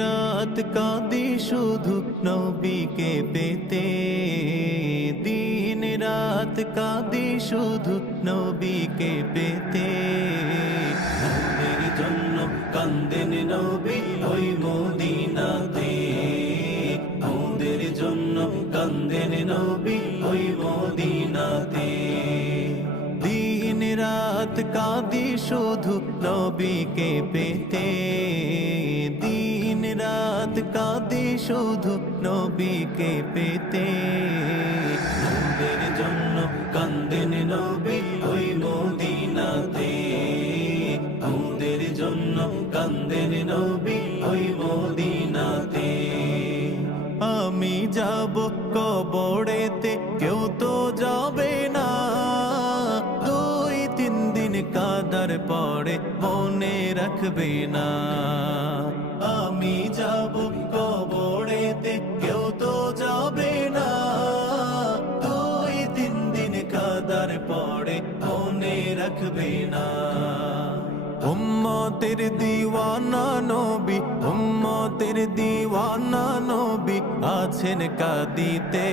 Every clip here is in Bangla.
রাত কাঁদি শুধু নবীকে পেতে, দিন রাত কাঁদি শুধু নবীকে পেতে। নবীর জন্য কান্দেন নবী ওই মদিনাতে, ওদের জন্য কান্দেন নবী ওই মদিনাতে। দিন রাত কাঁদি শুধু নবীকে পেতে, দিন রাত কাঁদি শুধু নবীকে পেতে। ওদের জন্য কান্দেন নবী ওই মদিনাতে, ওদের জন্য কান্দেন নবী ওই মদিনাতে। আমি যাব কবরেতে কেউ তো যাবে না, দুই তিন দিন কাদার পরে মনে রাখবে না। আমি যাব কবরেতে কেউ তো যাবে না, দুই তিন দিন কাদার পরে মনে রাখবে না। উম্মতের দিওয়ানা নবী, উম্মতের দিওয়ানা নবী আছেন কাঁদিতে।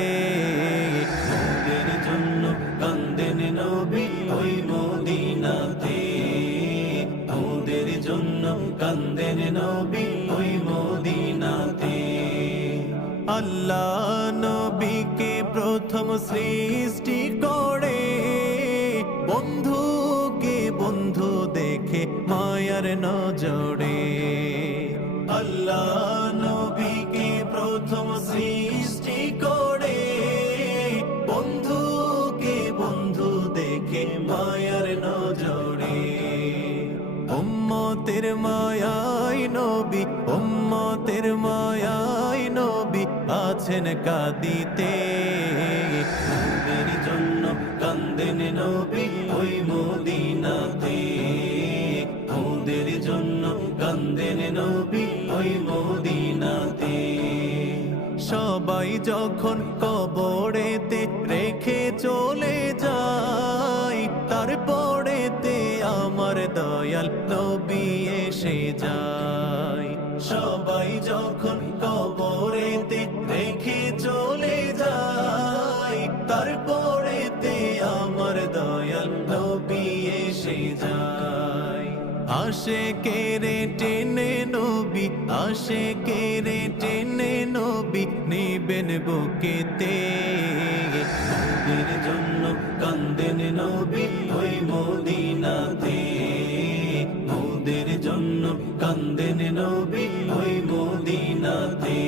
ওদের জন্য কান্দেন নবী ওই মদিনাতে, ওদের জন্য কান্দেন নবী ওই মদিনাতে। আল্লাহ নবীকে প্রথম সৃষ্টি করে, বন্ধুকে বন্ধু দেখে মায়ার নজরে। আল্লাহ নবীকে প্রথম সৃষ্টি করে, বন্ধুকে বন্ধু দেখে মায়ার নজরে। উম্মতের মায়ায় নবী, উম্মতের মায়ায় নবী আছেন কাঁদিতে। ওদের জন্য কান্দেন নবী ওই মদিনাতে, ওদের জন্য কান্দেন নবী ওই মদিনাতে। সবাই যখন কবরেতে রেখে চলে যায়, তারপরেতে আমার দয়াল নবী এসে যায়। সবাই যখন কবরেতে রেখে চলে যায়, তারপরেতে আমার দয়াল নবী এসে যায়। আসে কেরে টেনে নবী, আসে কেরে টেনে নবী নিবেন বুকেতে। ওদের জন্য কান্দেন নবী ওই মদিনাতে, ওদের জন্য কান্দেন নবী ওই মদিনাতে।